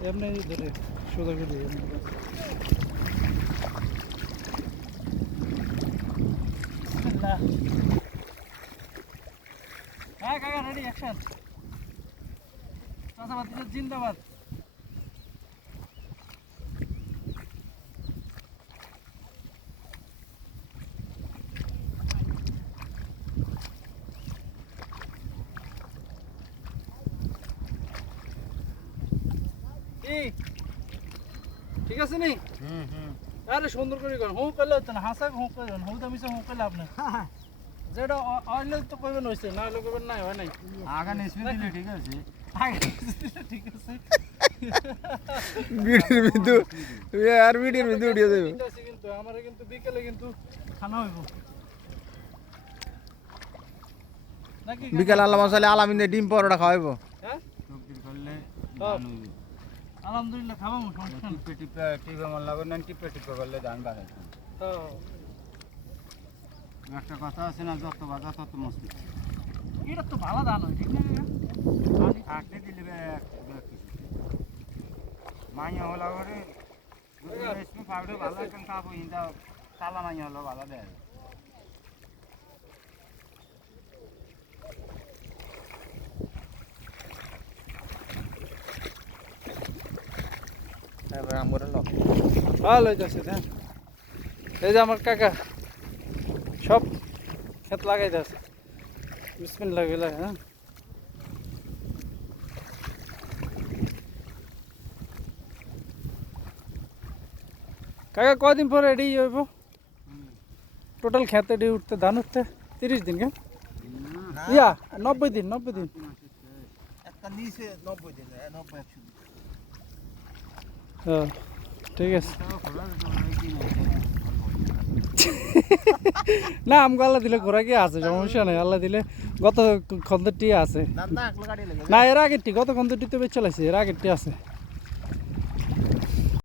এমনি ধরে সোজা করে এমনি হ্যাঁ কাকা রেডি অ্যাকশন চাষাবাদ জিন্দাবাদ ঠিক আছে নি আরে সুন্দর করে করেন হুঁ করলে হচ্ছে না হাসা হুঁ করবেন হুঁ দামিছে হুঁ করলে আপনি যেটা অইলে তো করবেন হয়েছে না হলে করবেন নাই হয় নাই আগান স্পিড দিলে ঠিক আছে ঠিক আছে ভিডিওর মধ্যে আর ভিডিওর মধ্যে উঠিয়ে যাবে কিন্তু আমার কিন্তু বিকেলে কিন্তু খানা হইব নাকি বিকাল আল্লাহ মশালে আলামিনে ডিম পরোটা খাওয়াইবো হ্যাঁ তকদির করলে হ্যাঁ। ধান হইবে আলহামদুলিল্লাহ খাবো সমস্যা নেই টিপে টিপে টিপে মন লাগবে না টিপে টিপে করলে ধান বাড়ায় হ্যাঁ একটা কথা আছে না যত বাজা তত মস্তি এটা তো ভালো ধান হয় ঠিক না থাকতে দিলে মাইয়া হলা করে রেশমি পাউডার ভালো একদম খাবো ইন্দা সালা মাইয়া হলো ভালো দেয় তারপর আমরা লোক ভালো হইতেছে হ্যাঁ এই যে আমার কাকা সব ক্ষেত লাগাই যাচ্ছে বিসমিল্লাহ বিল্লাহ হ্যাঁ কাকা কদিন পরে রেডি হইব টোটাল খেতে রেডি উঠতে ধান উঠতে 30 দিন কেন ইয়া 90 দিন একটা নিচে 90 দিন 90 100 দিন হ্যাঁ ঠিক আছে না আমগো আল্লাহ দিলে ঘোরা কি আছে সমস্যা নাই আল্লাহ দিলে গত খন্দরটি আছে দাদা একলা গাড়ি লাগে না এর আগেরটি গত খন্দরটি তো বেশ চালাইছে এর আগেরটি আছে